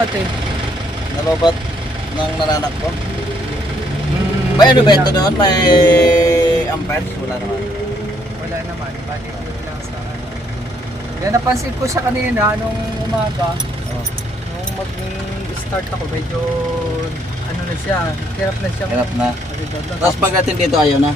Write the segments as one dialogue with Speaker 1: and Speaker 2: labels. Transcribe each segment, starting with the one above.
Speaker 1: Ate.
Speaker 2: Nalobat ng nananak ko.
Speaker 1: Mm,
Speaker 2: May ano ba ito doon? May amperes? Wala naman.
Speaker 1: Wala naman. Balik ko lang sa ano. Yan, napansin ko siya kanina nung umaga.
Speaker 2: Oh.
Speaker 1: Nung mag-start ako, medyo ano na siya, hirap na siya.
Speaker 2: Hirap na.
Speaker 1: Tapos
Speaker 2: Tapos pagdating dito ayaw na.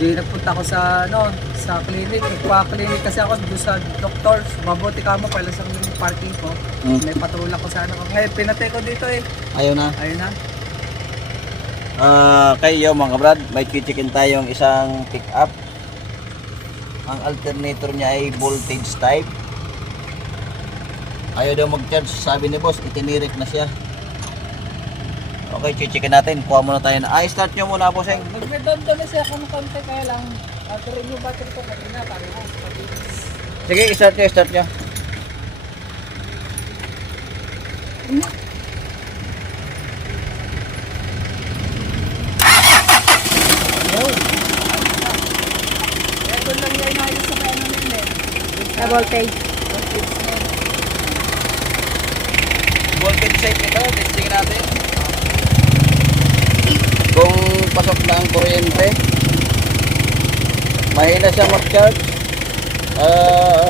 Speaker 1: Di nagpunta ako sa ano, sa clinic. Nagpa-clinic kasi ako doon sa doktor. Mabuti ka mo pala sa parking ko.
Speaker 2: Hmm.
Speaker 1: May patulak ko sa ano. Ngayon, pinatay ko dito eh.
Speaker 2: Ayaw na.
Speaker 1: Ayun na.
Speaker 2: Ah, kayo mga kabrad, may chichikin tayong isang pick up. Ang alternator niya ay voltage type. Ayaw daw mag-charge, sabi ni boss, itinirik na siya. Okay, chichikin natin. Kuha muna tayo na. Ay, start nyo muna po, Seng.
Speaker 1: Nagredondo na siya kung konti kaya lang. Battery yung battery ko kanina, parehas.
Speaker 2: Sige, start nyo, start nyo.
Speaker 1: Ito lang yung inayos sa ano nila eh.
Speaker 3: Sa voltage.
Speaker 2: Voltage type nito, testing natin. Kung pasok na ang kuryente, mahina siya mag-charge. Ah,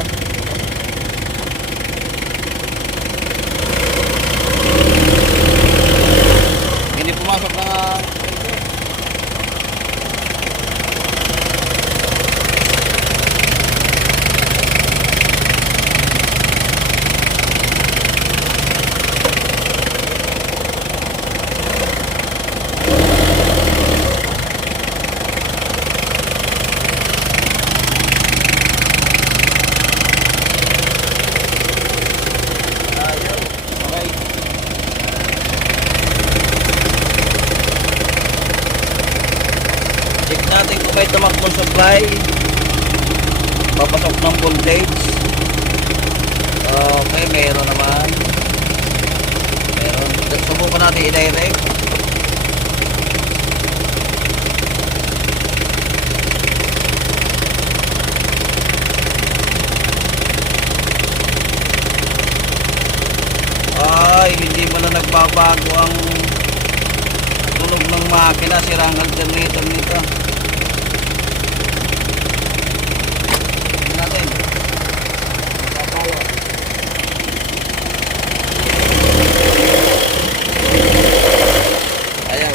Speaker 2: hindi pumasok na ang kuryente. Ayaw. Okay. Check may tumakbong supply. Papasok ng voltage. Okay, meron naman. Meron. Subukan natin i-direct. Ay, hindi mo na nagbabago ang tunog ng makina, sira ang alternator nito. Tingnan natin. Ayaw.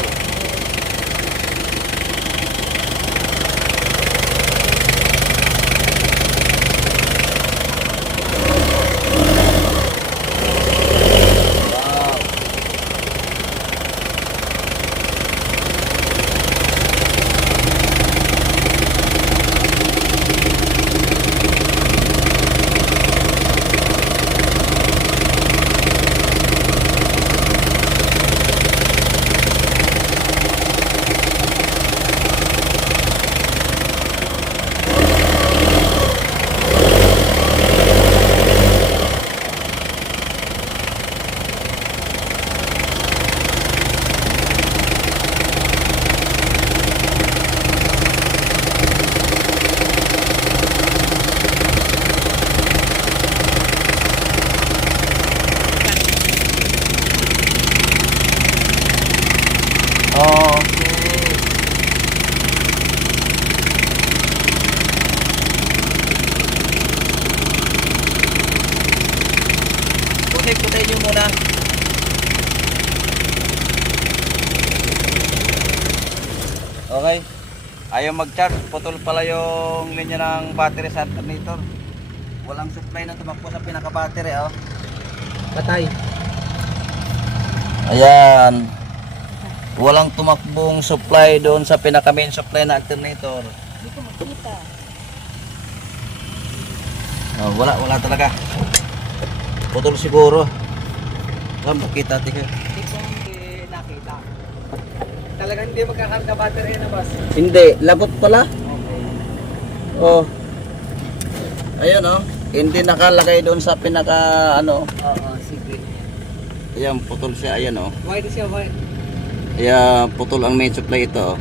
Speaker 2: Wow. Okay. Putik-putik nyo muna. Okay. Ayaw mag-charge. Putol pala yung linya ng battery sa alternator. Walang supply na tumakbo sa pinaka-battery. Oh.
Speaker 1: Patay.
Speaker 2: Ayan. Walang tumakbong supply doon sa pinaka main supply na alternator.
Speaker 3: Hindi ko makita.
Speaker 2: Oh, wala, wala talaga. Putol siguro. Saan makita tika?
Speaker 1: Hindi ko hindi nakita. Talagang hindi magkakarga battery na boss.
Speaker 2: Hindi, lagot pala.
Speaker 1: Okay.
Speaker 2: Oh. Ayun oh. Hindi nakalagay doon sa pinaka ano.
Speaker 1: Oo, sige.
Speaker 2: Ayan, putol siya. Ayan oh.
Speaker 1: White siya, white.
Speaker 2: Kaya putol ang main supply ito oh.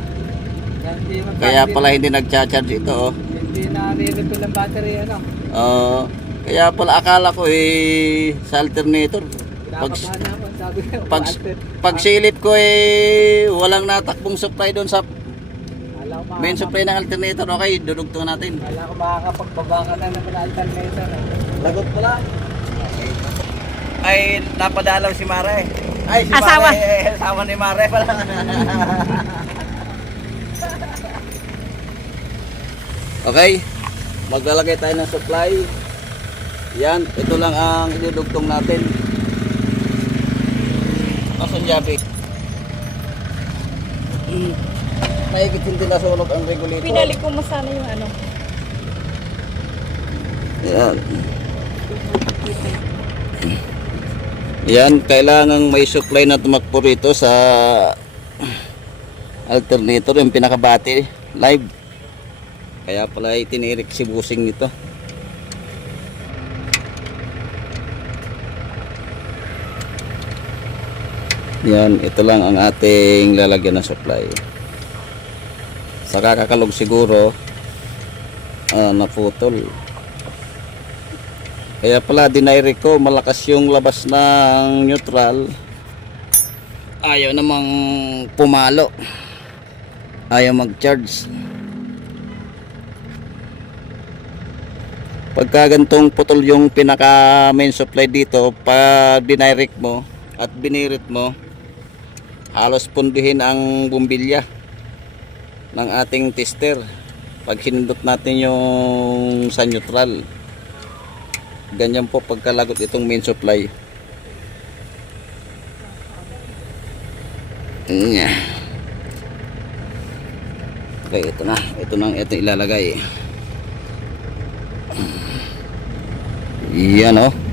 Speaker 2: Kaya pala hindi nagcha-charge ito oh.
Speaker 1: Hindi na re-refill ang battery ano.
Speaker 2: Oh, kaya pala akala ko eh sa alternator Pag,
Speaker 1: Ko.
Speaker 2: pag,
Speaker 1: "Master."
Speaker 2: pag silip ko eh, walang natakbong supply doon sa
Speaker 1: ko
Speaker 2: main supply ng alternator. Okay, dudugtong natin.
Speaker 1: Kala ko makakapagbaba ka na ng alternator. eh.
Speaker 2: Lagot pala. Ay, napadalaw si Mare. Ay, si
Speaker 3: Asawa.
Speaker 2: Mare. eh, Asawa ni Mare pala. okay. Maglalagay tayo ng supply. Yan, ito lang ang idudugtong natin. Asan Javi? Naigit hindi nasunog ang regulator.
Speaker 3: Pinalik ko mo sana yung ano.
Speaker 2: Yan. Yan, kailangan may supply na tumakbo rito sa alternator, yung pinakabati live. Kaya pala itinirik si busing nito. Yan, ito lang ang ating lalagyan ng supply. Sa kakakalog siguro, ah, naputol. Kaya pala dinairik ko malakas yung labas ng neutral. Ayaw namang pumalo. Ayaw mag-charge. Pagka gantong putol yung pinaka main supply dito, pag dinairik mo at binirit mo, halos punduhin ang bumbilya ng ating tester. Pag hinindot natin yung sa neutral. Ganyan po pagkalagot itong main supply. Okay ito na. Ito na ito ilalagay. Yan oh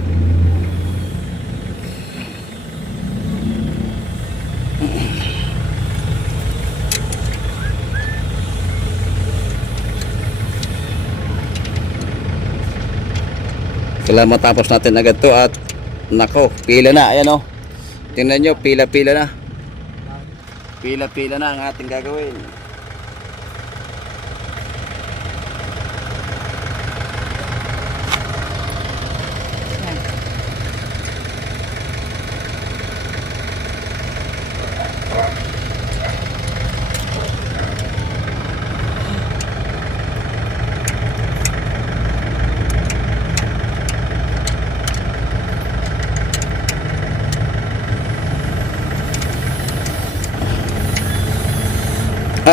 Speaker 2: Kailangan matapos natin agad to at nako, pila na, ayan o. Tingnan nyo, pila-pila na. Pila-pila na ang ating gagawin.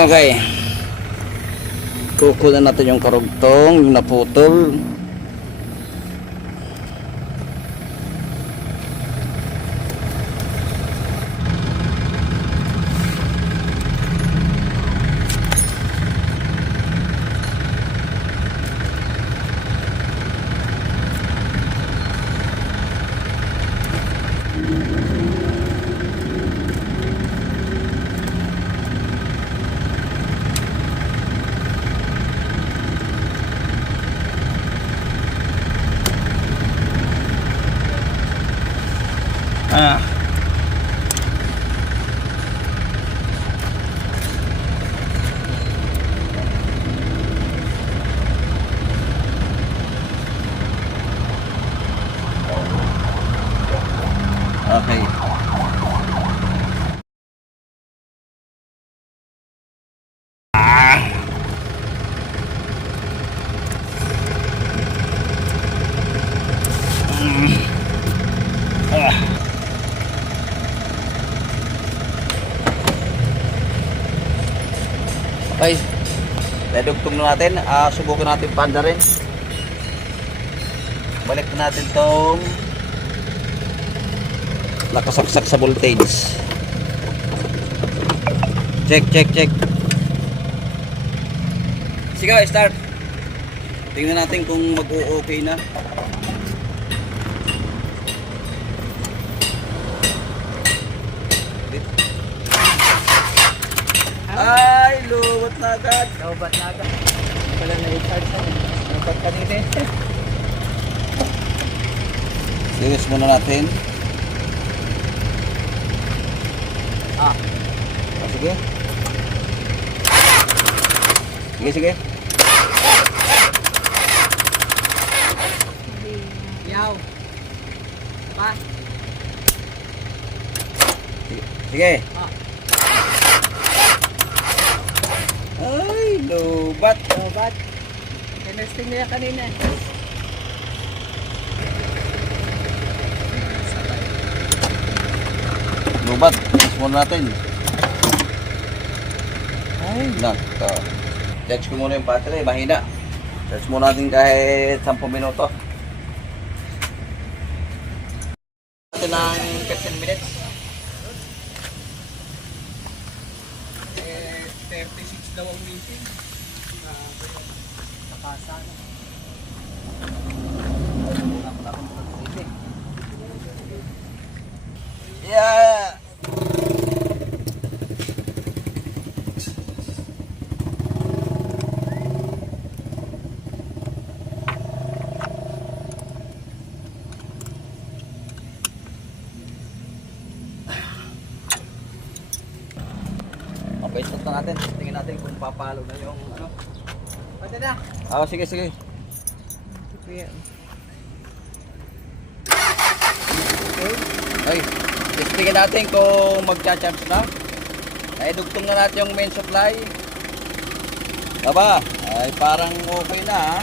Speaker 2: Okay. Kukunan natin yung karugtong, yung naputol. Ah. Okay. Okay. Na natin. Ah, subukan natin panda rin. Balik na natin tong nakasaksak sa voltage. Check, check, check. Sige, start. Tingnan natin kung mag-o-okay na. Ay, luwat na agad.
Speaker 1: Naubat na agad. Hindi pala na-recharge na. Naubat kanina.
Speaker 2: Linis muna natin.
Speaker 1: Ah.
Speaker 2: Ah, sige. Sige, sige.
Speaker 1: Yaw. Pa.
Speaker 2: Sige. Ay, lubat.
Speaker 1: Lobat. Tinesting niya kanina.
Speaker 2: Lubat. Test muna natin. Ay, naka. Charge ko muna yung battery, mahina. Charge muna natin kahit 10 minuto. Natin ng 15 minutes.
Speaker 1: Eh, 36 daw ang meeting. Nakasan.
Speaker 2: Yeah! Okay, stop na natin. Tingnan natin kung papalo na yung ano.
Speaker 1: Pwede na.
Speaker 2: Ah, sige, sige.
Speaker 1: Kuya.
Speaker 2: Ay, testingin natin kung magcha-charge na. Ay, dugtong na natin yung main supply. Aba, ay parang okay na ha.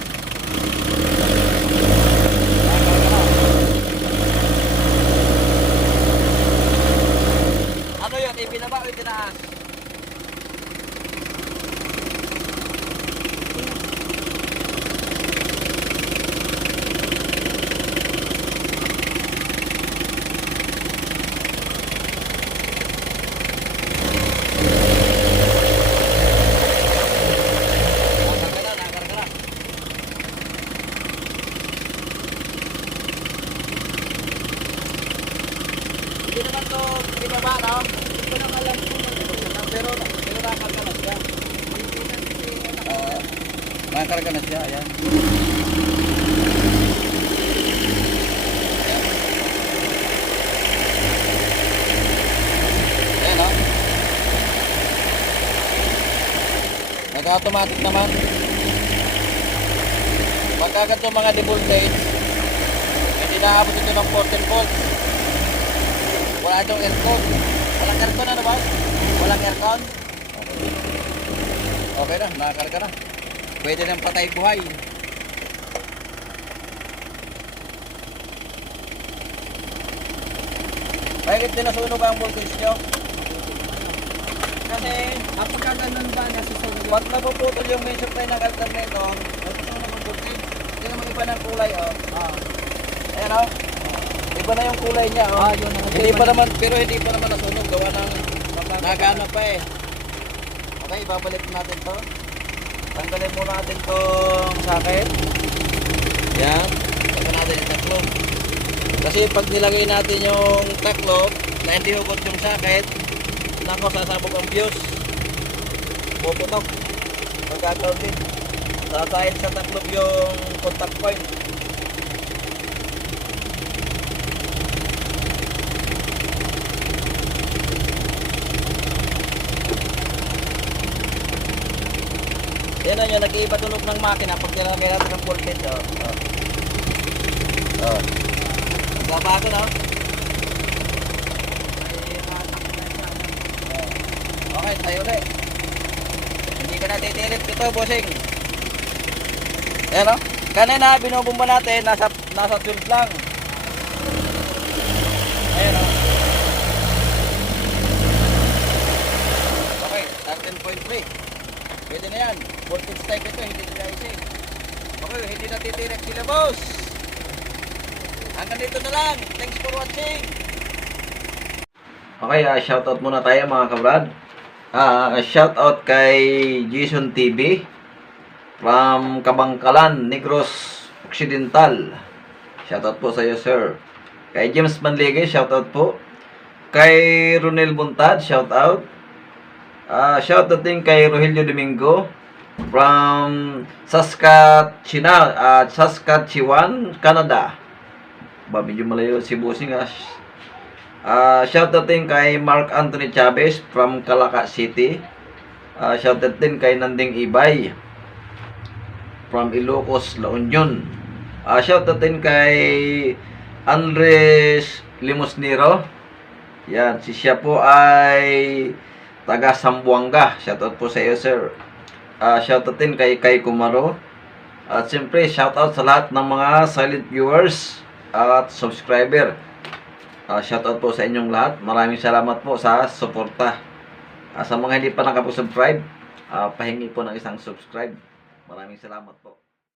Speaker 2: Ano yun? Ibinaba o itinaas? Nakarga na, nakarga na. Hindi naman to no? Hindi ko naman alam. Pero, pero nakarga na siya. Ah, nakarga na siya, ayan. Ayan, no? Nag-automatic naman. Pagka ganito mga devoltage, hindi naabot ito ng 14 volts. Wala itong aircon. Walang aircon ano ba? Walang aircon? Okay. Okay na, nakakarga na. Pwede nang patay buhay. Bakit din nasunog ang voltage nyo?
Speaker 1: Kasi, kapag ka ganun ba, nasusunod
Speaker 2: Pag napuputol yung main supply ng alternator, nasusunod ang voltage. Hindi naman iba ng kulay, oh.
Speaker 1: Ah,
Speaker 2: Ayan, oh. Iba na yung kulay niya, oh.
Speaker 1: Ah, yun
Speaker 2: Hindi pa naman, pero hindi pa naman nasunog. Gawa ng nagana pa eh. Okay, babalik natin to. Tanggalin muna natin tong socket. Yan. Tanggalin natin yung taklob. Kasi pag nilagay natin yung taklob, na hindi hugot yung socket, nako sasabog ang fuse. Puputok. Magkakaroon din. Sasahid sa taklob yung contact point. Na yun, nag-iiba tunog ng makina pag nilagay natin ng voltage. Oh. Oh. Oh. Nagbabago na. oh. Okay, tayo ulit. Hindi ka natitirip ito, bossing. Ayan o. Kanina, binubumba natin, nasa, nasa 12 lang. Ayan o. Okay, 13.3. Pwede na yan. Voltage type ito, hindi na IC. Okay, hindi na titirek sila, boss. Hanggang dito na lang. Thanks for watching. Okay, uh, shoutout muna tayo mga kabrad. Ah, shoutout kay Jason TV from Kabangkalan, Negros Occidental. Shoutout po sa iyo, sir. Kay James Manlige, shoutout po. Kay Ronel Buntad, shoutout. Ah, shoutout din kay Rogelio Domingo from Saskatchewan, ah, Saskatchewan, Canada. Ba, medyo malayo si Busing ah. Ah, shoutout din kay Mark Anthony Chavez from Calaca City. Ah, shoutout din kay Nanding Ibay from Ilocos, La Union. Ah, shoutout din kay Andres Limosnero Yan, si siya po ay taga Sambuanga. Shoutout po sa iyo, sir. Ah, shoutout din kay Kay Kumaro. At siyempre, shoutout sa lahat ng mga silent viewers at subscriber. Ah, shoutout po sa inyong lahat. Maraming salamat po sa suporta. Ah, sa mga hindi pa nakapag-subscribe, ah, pahingi po ng isang subscribe. Maraming salamat po.